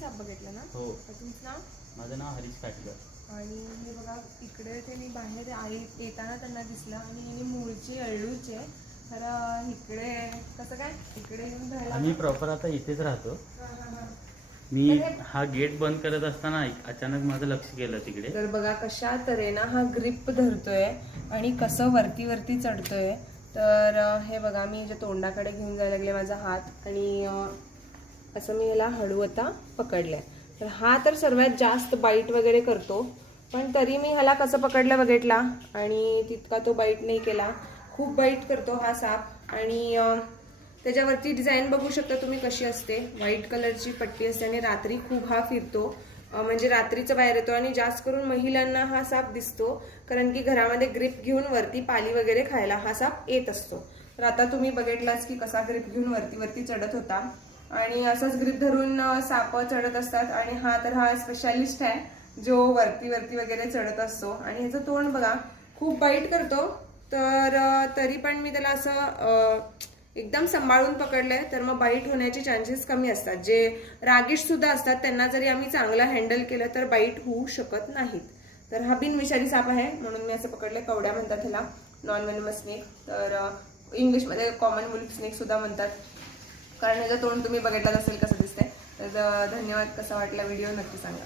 साप बघितला ना? हो. तुमचं नाव? माझं नाव हरीश पाटील. आणि हे बघा इकडे त्यांनी बाहेर येताना त्यांना दिसलं आणि हे मूळचे अळूचे. तर इकडे कसं काय इकडे येऊन राहिला? आम्ही प्रॉपर आता इथेच राहतो. मी हा गेट बंद करत असताना अचानक माझं लक्ष गेलं तिकडे. तर बघा कशा तऱ्हेनं हा ग्रिप धरतोय आणि कसं वरती वरती चढतोय. तर हे बघा मी जे तोंडाकडे घेऊन जायला लागले माझा हात आणि असं मी याला हळू आता पकडलंय. तर हा तर सर्वात जास्त बाईट वगैरे करतो, पण तरी मी ह्याला कसं पकडलं बघितला आणि तितका तो बाईट नाही केला. खूप बाईट करतो हा साप. आणि त्याच्यावरती डिझाईन बघू शकता तुम्ही कशी असते. व्हाईट कलरची पट्टी असते आणि रात्री खूप हा फिरतो, म्हणजे रात्रीचं बाहेर येतो आणि जास्त करून महिलांना हा साप दिसतो, कारण की घरामध्ये ग्रिप घेऊन वरती पाली वगैरे खायला हा साप येत असतो. तर आता तुम्ही बघितलाच की कसा ग्रिप घेऊन वरती वरती चढत होता आणि असंच ग्रिप धरून साप चढत असतात. आणि हा स्पेशालिस्ट आहे जो वरती वरती वगैरे चढत असतो. आणि ह्याचं तोंड बघा खूप बाईट करतो. तर तरी पण मी त्याला असं एकदम सांभाळून पकडलंय, तर मग बाईट होण्याचे चान्सेस कमी असतात. जे रागिष्ट सुद्धा असतात त्यांना जरी आम्ही चांगलं हँडल केलं तर बाईट होऊ शकत नाहीत. तर हा बिनविषारी साप आहे म्हणून मी असं पकडलंय. कवड्या म्हणतात ह्याला, नॉन वेनमस स्नेक. तर इंग्लिशमध्ये कॉमन वुल्फ स्नेक सुद्धा म्हणतात, कारण ह्याचं तोंड तुम्ही बघितलं असेल कसं दिसतंय. तर धन्यवाद. कसा वाटला व्हिडिओ नक्की सांगा.